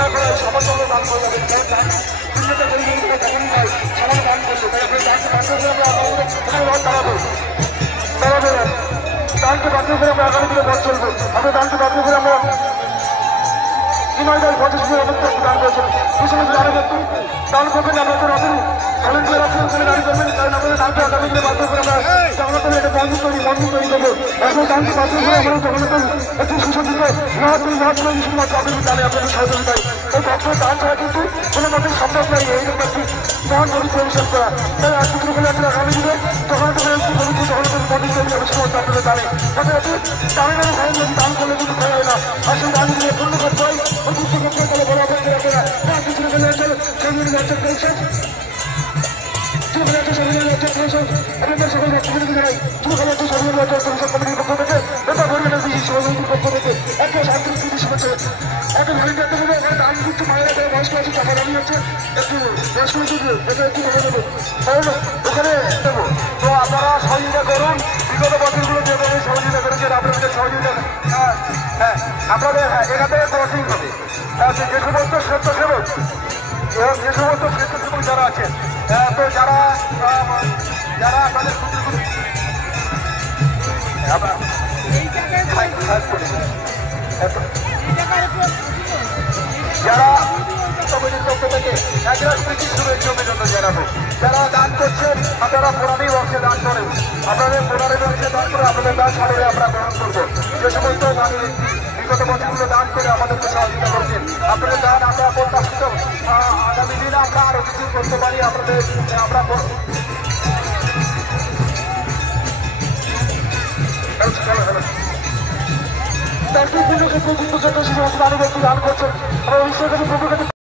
না করে সবার জন্য দান করে যাবেন। সমান দান করলে দাঁড়াবো দানকে বাতিল করে আমরা আগামী দিনে পথ চলবো। আমরা দানকে বাতিল করে আমরা হিমালয় পঁচিশ দান করেছেন। এই সমস্ত দানের ব্যক্তি দান করবেন আপনাদের রথের ভলেন্টিয়ার আছে ওখানে দান করবেন। কারণ আমাদের দানকে আগামী দিনে বাতিল করে আমরা জগন্নাথের একটা মন্দির তৈরি করবো। এখন দানকে বাতিল করে আমরা জগন্নাথের একটি সুসজ্জিত মহাত্মা শুধুমাত্র আপনাদের দানে আপনাদের সহযোগিতায় এই বছর দান ছাড়া কিন্তু কোনো মতে সম্ভব নয় এইরকম একটি মহান পবিত্র অনুষ্ঠান করা। তাই আজকে শুরু করে আছে আগামী দিনে জগন্নাথের একটি পবিত্র জগন্নাথের মন্দির তৈরি হবে শুধুমাত্র আপনাদের দানে। অর্থাৎ দানে দানে ভাই যদি দান করলে কিন্তু ভয় হয় না। আসলে দান দিয়ে পূর্ণ করতে হয় ওই পুষ্টি করতে তাহলে বড় আপনাদের আপনারা আজকে শুরু করে আছে সংবিধান অর্জন করেছে আপনাদের সকল ব্যক্তিদেরকে জানাই শুরু করে আছে সংবিধান অর্জন করেছে কমিটির পক্ষ থেকে এটা পরিমাণের বিশেষ সহযোগীর পক্ষ থেকে একটা শান্তির কৃষি করছে একটা ভলেন্টিয়ারদের মধ্যে এখানে দান কিন্তু মায়েরা তারা বয়স্ক আছে টাকা দাবি হচ্ছে একটু বয়স্ক হচ্ছে এটা একটু বলে দেবো ওখানে দেবো। তো আপনারা সহযোগিতা করুন। বিগত বছরগুলো যেভাবে সহযোগিতা করেছেন আপনাদের সহযোগিতা হ্যাঁ আপনাদের এখান থেকে ক্রসিং হবে। যে সমস্ত স্বেচ্ছাসেবক এবং যে সমস্ত স্বেচ্ছাসেবক যারা আছেন তো যারা আপনাদের যারা কমিটির পক্ষ থেকে একরাশ প্রীতি শুভেচ্ছার জন্য জানাবো। যারা দান করছেন আপনারা পুরানি বর্ষে দান করেন। আপনাদের পুরানি বর্ষে দান করে আপনাদের দান সাদরে আমরা গ্রহণ করবো। যে সমস্ত দানি বিগত বছরগুলো দান করে আমাদেরকে সহযোগিতা করছেন আপনাদের দান আমরা প্রত্যাশিত আগামী দিনে আমরা আরো কিছু করতে পারি। আপনাদের আমরা দান করছেন আমরা ঈশ্বরের কাছে